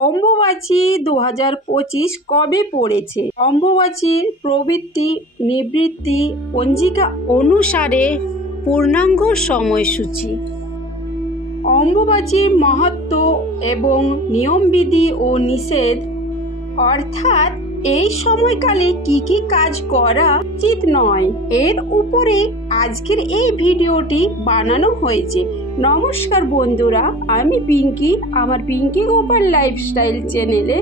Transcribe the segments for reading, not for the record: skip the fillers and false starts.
অম্বুবাচী 2025 কবে পড়েছে? অম্বুবাচীর প্রবৃত্তি নিবৃত্তি পঞ্জিকা অনুসারে পূর্ণাঙ্গ সময়সূচি। অম্বুবাচীর মাহাত্ম্য এবং নিয়মবিধি ও নিষেধ, অর্থাৎ এই সময়কালে কি কি কাজ করা উচিত নয়, এর উপরে আজকের এই ভিডিওটি বানানো হয়েছে। নমস্কার বন্ধুরা, আমি পিঙ্কি। আমার পিঙ্কি গোপাল লাইফস্টাইল চ্যানেলে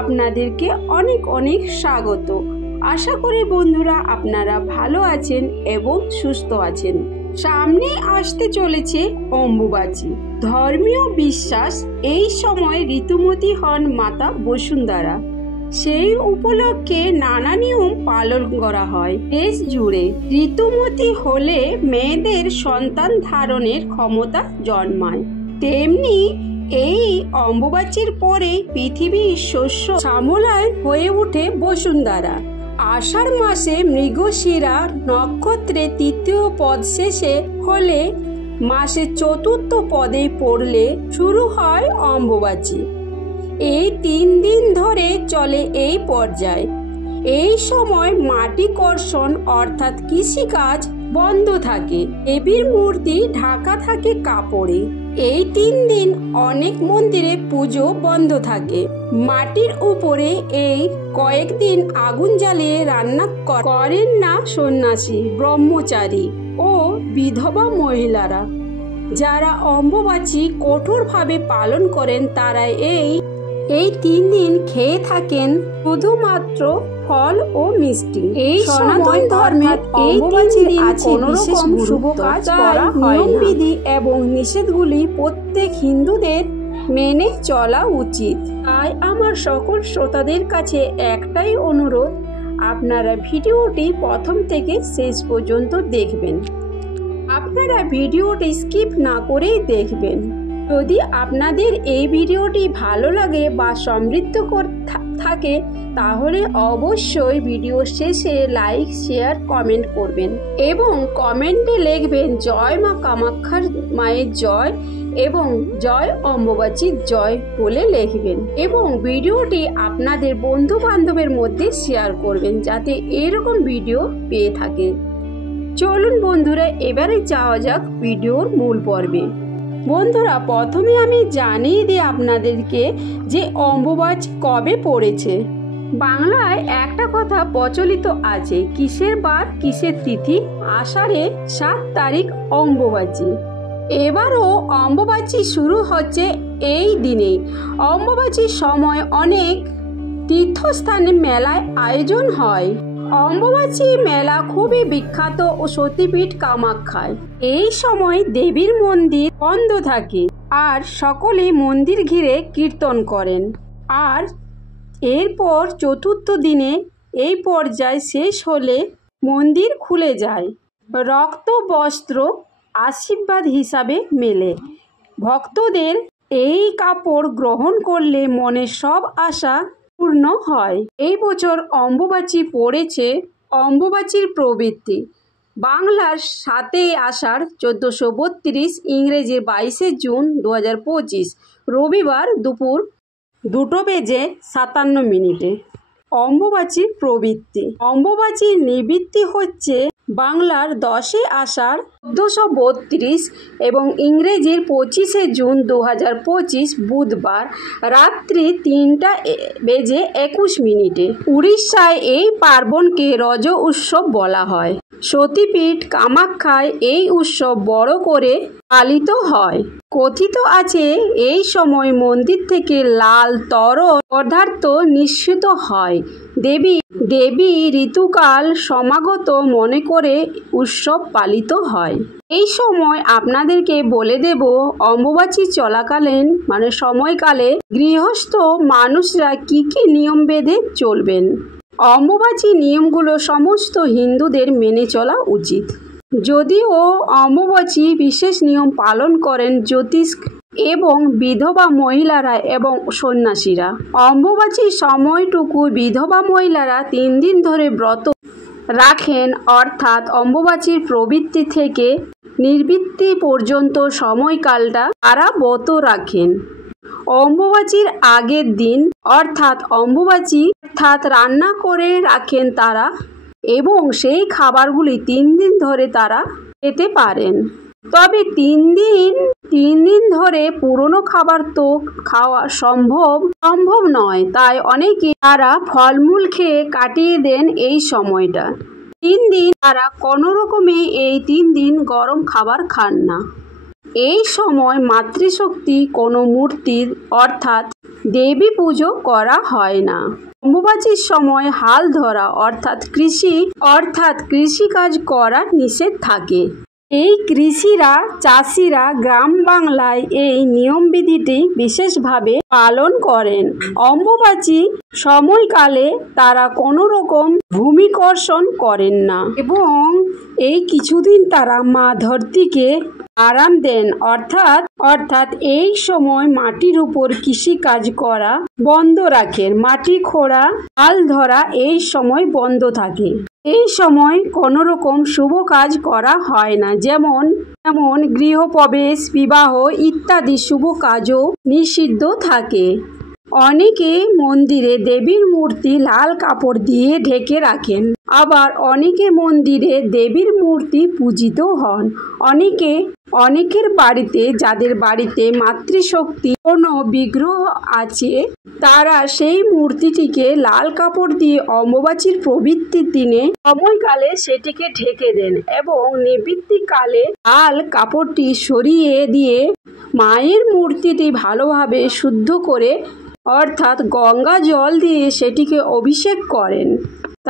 আপনাদেরকে অনেক অনেক স্বাগত। আশা করি বন্ধুরা আপনারা ভালো আছেন এবং সুস্থ আছেন। সামনে আসতে চলেছে অম্বুবাচী। ধর্মীয় বিশ্বাস, এই সময় ঋতুমতী হন মাতা বসুন্ধরা। সেই উপলক্ষে নানা নিয়ম পালন করা হয় দেশ জুড়ে। ঋতুমতী হলে মেয়েদের সন্তান ধারণের ক্ষমতা জন্মায়। তেমনি এই অম্বুবাচীর পরে পৃথিবীর শস্য শ্যামলায় হয়ে ওঠে বসুন্ধরা। আষাঢ় মাসে মৃগশিরা নক্ষত্রে তৃতীয় পদ শেষে হলে মাসের চতুর্থ পদে পড়লে শুরু হয় অম্বুবাচী। এই 3 দিন ধরে চলে এই পর্যায়। এই সময় মাটি কর্ষণ অর্থাৎ কৃষিকাজ বন্ধ থাকে। দেবীর মূর্তি ঢাকা থাকে কাপড়ে। এই 3 দিন অনেক মন্দিরে পুজো বন্ধ থাকে। মাটির উপরে এই কয়েকদিন আগুন জ্বালিয়ে রান্না করেন না সন্ন্যাসী, ব্রহ্মচারী ও বিধবা মহিলারা। যারা অম্বুবাচী কঠোরভাবে পালন করেন তারা এই 3 দিন খেয়ে থাকেন শুধুমাত্র ফল ও মিষ্টি। এই সনাতন ধর্মের অম্বুবাচীর দিন কোনো রকম শুভ কাজ করা হয় না। নিয়মবিধি এবং নিষেধগুলি প্রত্যেক হিন্দুদের মেনে চলা উচিত। তাই আমার সকল শ্রোতাদের কাছে একটাই অনুরোধ, আপনারা ভিডিওটি প্রথম থেকে শেষ পর্যন্ত দেখবেন। আপনারা ভিডিওটি স্কিপ না করেই দেখবেন। যদি আপনাদের এই ভিডিওটি ভালো লাগে বা সমৃদ্ধকর থাকে তাহলে অবশ্যই ভিডিও শেষে লাইক, শেয়ার, কমেন্ট করবেন এবং কমেন্টে লিখবেন জয় মা কামাখ্যার মায়ের জয় এবং জয় অম্বুবাচীর জয় বলে লিখবেন এবং ভিডিওটি আপনাদের বন্ধু বান্ধবের মধ্যে শেয়ার করবেন যাতে এরকম ভিডিও পেয়ে থাকে। চলুন বন্ধুরা, এবারে যাওয়া যাক ভিডিওর মূল পর্বে। বন্ধুরা, প্রথমে আমি জানিয়ে দিই আপনাদেরকে যে অম্বুবাচী কবে পড়েছে। বাংলায় একটা কথা প্রচলিত আছে, কিসের বার কিসের তিথি, আষাঢ়ে 7 তারিখ অম্বুবাচী। এবারও অম্বুবাচী শুরু হচ্ছে এই দিনে। অম্বুবাচীর সময় অনেক তীর্থস্থানে মেলায় আয়োজন হয়। অম্বুবাচী মেলা খুবই বিখ্যাত ও সতীপীঠ কামাখ্যায়। এই সময় দেবীর মন্দির বন্ধ থাকে আর সকলে মন্দির ঘিরে কীর্তন করেন। আর এরপর চতুর্থ দিনে এই পর্যায় শেষ হলে মন্দির খুলে যায়। রক্ত বস্ত্র আশীর্বাদ হিসাবে মেলে। ভক্তদের এই কাপড় গ্রহণ করলে মনের সব আশা পূর্ণ হয়। এই বছর অম্বুবাচী পড়েছে অম্বুবাচীর প্রবৃত্তি বাংলার 7 আষাঢ় 1432, ইংরেজি 22 জুন 2025, রবিবার দুপুর 2:57। অম্বুবাচীর প্রবৃত্তি। অম্বুবাচীর নিবৃত্তি হচ্ছে বাংলার 10 আষাঢ় 1432 এবং ইংরেজির 25 জুন 2025, বুধবার রাত্রি 3:21। উড়িষ্যায় এই পার্বণকে রজ উৎসব বলা হয়। সতীপীঠ কামাখ্যায় এই উৎসব বড় করে পালিত হয়। কথিত আছে এই সময় মন্দির থেকে লাল তরল পদার্থ নিঃসৃত হয়। দেবী ঋতুকাল সমাগত মনে করে উৎসব পালিত হয়। এই সময় আপনাদেরকে বলে দেব, অম্বুবাচী চলাকালীন সময়কালে গৃহস্থ মানুষরা কি কি নিয়ম বেঁধে চলবেন। অম্বুবাচী নিয়মগুলো সমস্ত হিন্দুদের মেনে চলা উচিত। যদিও অম্বুবাচী বিশেষ নিয়ম পালন করেন জ্যোতিষ এবং বিধবা মহিলারা এবং সন্ন্যাসীরা। অম্বুবাচীর সময়টুকু বিধবা মহিলারা 3 দিন ধরে ব্রত রাখেন, অর্থাৎ অম্বুবাচীর প্রবৃত্তি থেকে নিবৃত্তি পর্যন্ত সময়কালটা তারা ব্রত রাখেন। অম্বুবাচীর আগের দিন অর্থাৎ অম্বুবাচী রান্না করে রাখেন তারা এবং সেই খাবারগুলি 3 দিন ধরে তারা খেতে পারেন। তবে 3 দিন ধরে পুরনো খাবার তো খাওয়া সম্ভব নয়, তাই অনেকে তারা ফলমূল খেয়ে কাটিয়ে দেন এই সময়টা। 3 দিন তারা কোনো রকমে এই 3 দিন গরম খাবার খান না। এই সময় মাতৃশক্তি কোনো মূর্তির অর্থাৎ দেবী পুজো করা হয় না। অম্বুবাচীর সময় হাল ধরা অর্থাৎ কৃষিকাজ করা নিষেধ থাকে। এই চাষিরা গ্রাম বাংলায় এই নিয়মবিধিটি বিশেষভাবে পালন করেন। অম্বুবাচী সময়কালে তারা কোনো রকম ভূমিকর্ষণ করেন না এবং এই কিছুদিন তারা মা ধরতীকে আরাম দেন অর্থাৎ এই সময় মাটির উপর কৃষিকাজ করা বন্ধ রাখেন। মাটি খোঁড়া হাল ধরা এই সময় বন্ধ থাকে। এই সময় কোনো রকম শুভ কাজ করা হয় না, যেমন গৃহপ্রবেশ, বিবাহ ইত্যাদি শুভ কাজও নিষিদ্ধ থাকে। অনেকে মন্দিরে দেবীর মূর্তি লাল কাপড় দিয়ে ঢেকে রাখেন, আবার অনেকে মন্দিরে দেবীর মূর্তি পূজিত হন। অনেকের বাড়িতে, যাদের বাড়িতে মাতৃশক্তি কোনো বিগ্রহ আছে, তারা সেই মূর্তিটিকে লাল কাপড় দিয়ে অম্বুবাচীর পবিত্র দিনে সময়কালে সেটিকে ঢেকে দেন এবং নিবৃত্তিকালে লাল কাপড়টি সরিয়ে দিয়ে মায়ের মূর্তিটি ভালোভাবে শুদ্ধ করে অর্থাৎ গঙ্গা জল দিয়ে সেটিকে অভিষেক করেন।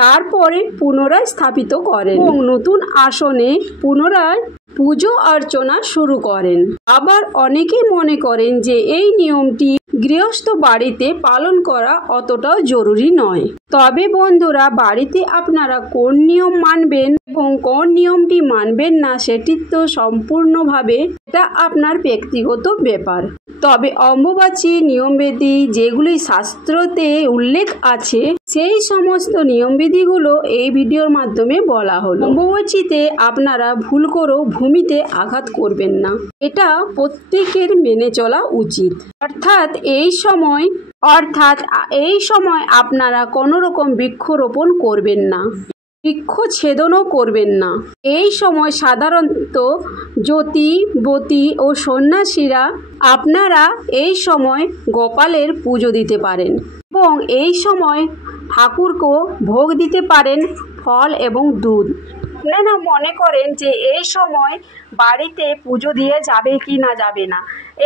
তারপরে পুনরায় স্থাপিত করেন এবং নতুন আসনে পুনরায় পুজো অর্চনা শুরু করেন। আবার অনেকে মনে করেন যে এই নিয়মটি গৃহস্থ বাড়িতে পালন করা অতটাও জরুরি নয়। তবে বন্ধুরা, বাড়িতে আপনারা কোন নিয়ম মানবেন এবং কোন নিয়মটি মানবেন না সেটি তো সম্পূর্ণভাবে এটা আপনার ব্যক্তিগত ব্যাপার। তবে অম্বুবাচী নিয়মবিধি যেগুলি শাস্ত্রতে উল্লেখ আছে সেই সমস্ত নিয়মবিধিগুলো এই ভিডিওর মাধ্যমে বলা হলো। অম্বুবাচীতে আপনারা ভুল করেও ভূমিতে আঘাত করবেন না, এটা প্রত্যেকের মেনে চলা উচিত। অর্থাৎ এই সময় আপনারা কোনো রকম বৃক্ষরোপণ করবেন না, বৃক্ষছেদনও করবেন না। এই সময় সাধারণত জ্যোতিবতী ও সন্ন্যাসীরা আপনারা এই সময় গোপালের পুজো দিতে পারেন এবং এই সময় ঠাকুরকেও ভোগ দিতে পারেন ফল এবং দুধ। আপনারা মনে করেন যে এই সময় বাড়িতে পুজো দিয়ে যাবে কি না যাবে না,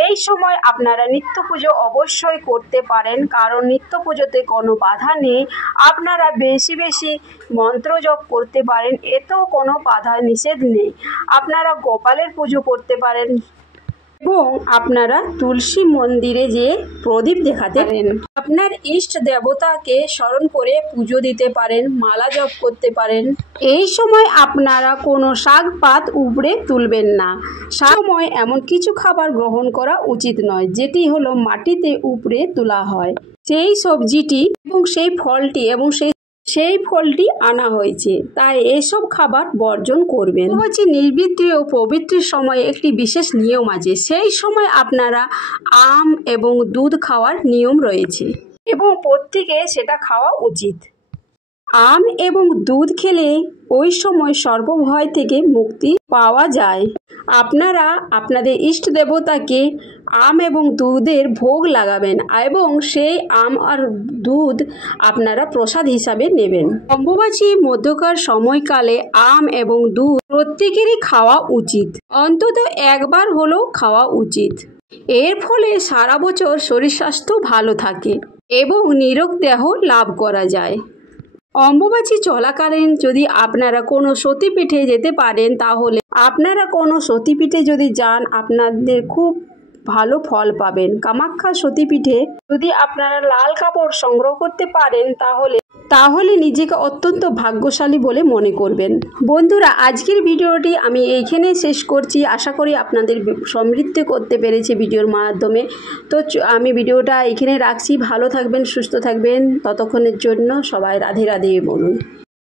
এই সময় আপনারা নিত্য পুজো অবশ্যই করতে পারেন, কারণ নিত্য পুজোতে কোনো বাধা নেই। আপনারা বেশি মন্ত্র জপ করতে পারেন, এতেও কোনো বাধা নিষেধ নেই। আপনারা গোপালের পুজো করতে পারেন এবং আপনারা তুলসী মন্দিরে যেয়ে প্রদীপ দেখাতে পারেন। আপনার ইষ্ট দেবতাকে স্মরণ করে পুজো দিতে পারেন, মালা জপ করতে পারেন। এই সময় আপনারা কোনো শাক পাত উপড়ে তুলবেন না। সময় এমন কিছু খাবার গ্রহণ করা উচিত নয় যেটি হলো মাটিতে উপড়ে তোলা হয়, সেই সবজিটি এবং সেই ফলটি সেই ফলটি আনা হয়েছে, তাই এসব খাবার বর্জন করবেন। অম্বুবাচী নিবৃত্তি ও পবিত্রের সময় একটি বিশেষ নিয়ম আছে। সেই সময় আপনারা আম এবং দুধ খাওয়ার নিয়ম রয়েছে এবং প্রত্যেকে সেটা খাওয়া উচিত। আম এবং দুধ খেলে ওই সময় সর্বভয় থেকে মুক্তি পাওয়া যায়। আপনারা আপনাদের ইষ্ট দেবতাকে আম এবং দুধের ভোগ লাগাবেন এবং সেই আম আর দুধ আপনারা প্রসাদ হিসাবে নেবেন। অম্বুবাচী মধ্যকার সময়কালে আম এবং দুধ প্রত্যেকেরই খাওয়া উচিত, অন্তত একবার হলেও খাওয়া উচিত। এর ফলে সারা বছর শরীর স্বাস্থ্য ভালো থাকে এবং নিরোগ দেহ লাভ করা যায়। অম্বুবাচী চলাকালীন যদি আপনারা কোনো সতীপীঠে যেতে পারেন, তাহলে আপনারা কোনো সতীপীঠে যদি যান আপনাদের খুব ভালো ফল পাবেন। কামাখ্যা সতীপীঠে যদি আপনারা লাল কাপড় সংগ্রহ করতে পারেন তাহলে নিজেকে অত্যন্ত ভাগ্যশালী বলে মনে করবেন। বন্ধুরা, আজকের ভিডিওটি আমি এইখানে শেষ করছি। আশা করি আপনাদের সমৃদ্ধ করতে পেরেছি ভিডিওর মাধ্যমে। তো আমি ভিডিওটা এখানে রাখছি। ভালো থাকবেন, সুস্থ থাকবেন। ততক্ষণের জন্য সবাই রাধে রাধে বলুন।